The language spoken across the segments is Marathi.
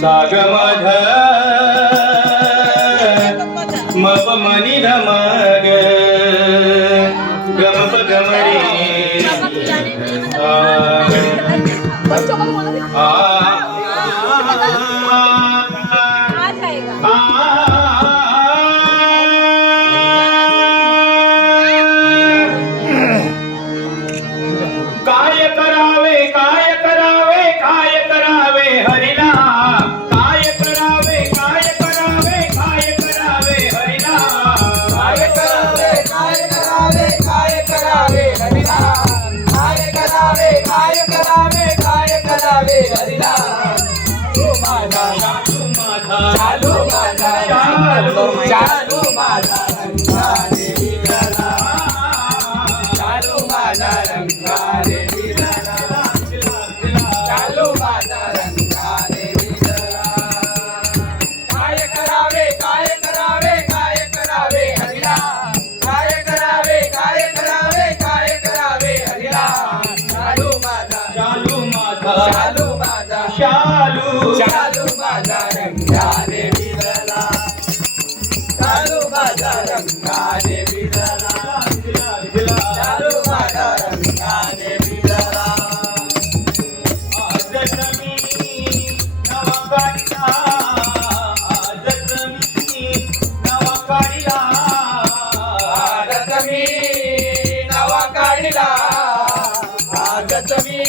साग मध मप मनी धमग गमप गमरे काय करावे काय करावे काय करावे हरिला काय करावे काय करावे काय करावे हरिला काय करावे काय करावे काय करावे हरिला काय करावे काय करावे काय करावे हरिला तू माझा चालू माझा चालू माझा रंगाने विरला चालू माझा रंगाने विरला चालू माझा रंगाने विरला काय करावे काय करावे काय करावे हरिला काय करावे काय करावे काय करावे हरिला चालू माझा शालू माझा चालू माझा शालू चालू माझा रंगाने विरला चालू माझा रंगाने विरला चालू माझा रंगाने विरला आजच मी नवा काढला आजच मी नवा काढला आजच मी नवा काढला आजच मी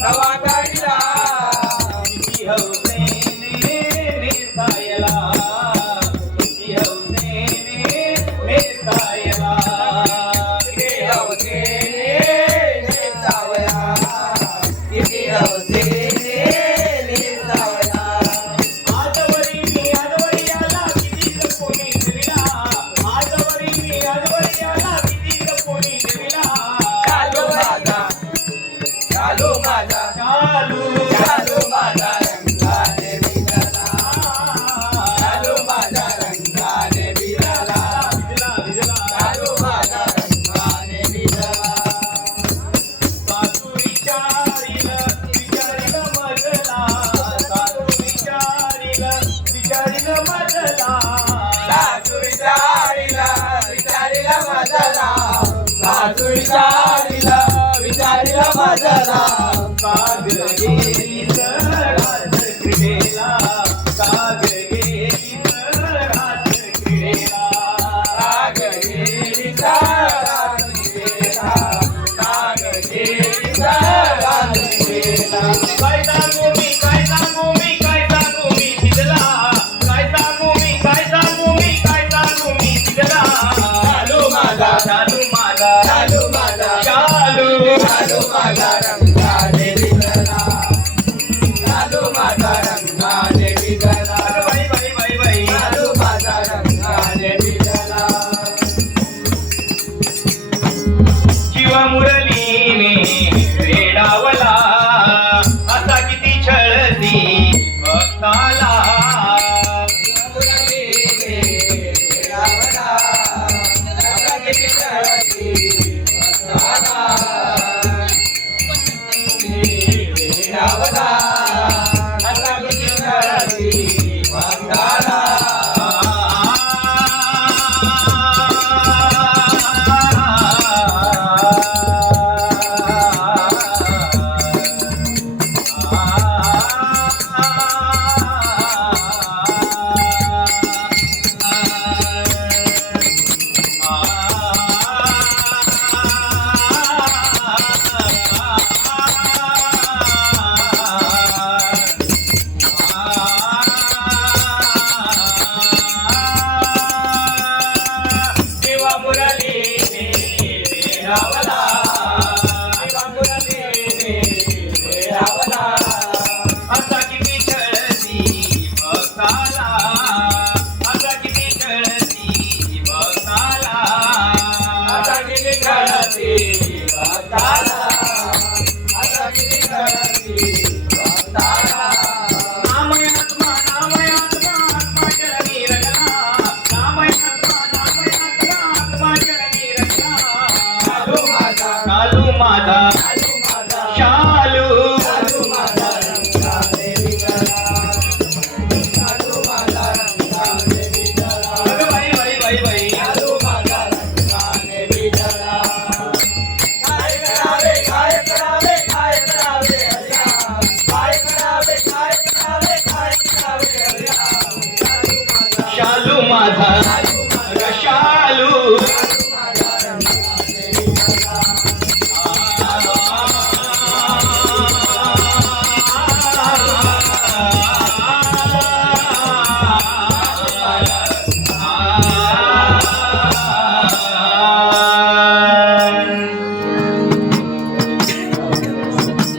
नवा काढला किती हौसेने नेसायला किती हौसेने नेसायला किती हौसेने नेसावया किती हौसेने नेसावया आजवरी मी आजवरी आला किती कोणी दिला आजवरी मी आजवरी आला किती कोणी दिला चालू माझा चालू माझा चालू चालू माझा रंगाने विरला चालू माझा रंगाने विरला भिजला भिजला चालू माझा रंगाने विरला सासू विचारिल विचारिल मजला सासू विचारिल विचारिल मजला सासू विचारिला विचारिला माझला सासू विचारिला विचारिला माझला काग गेली रात क्रीडेला काग गेली रात क्रीडेला राग गेलीचा राग गेला राग गेलीचा राग गेला काय सांगू मी काय सांगू मी काय सांगू मी भिजला काय सांगू मी काय सांगू मी काय सांगू मी भिजला चालू माझा चालू माझा चालू माझा चालू चालू माझा रंगाने विरला चालू माझा रंगाने विरला बाई बाई बाई बाई चालू माझा रंगाने विरला जीव मुरलीने वेडावला असा किती छळती भक्ताला मुरलीने विरावला रागा किती चढती भक्ताला माझा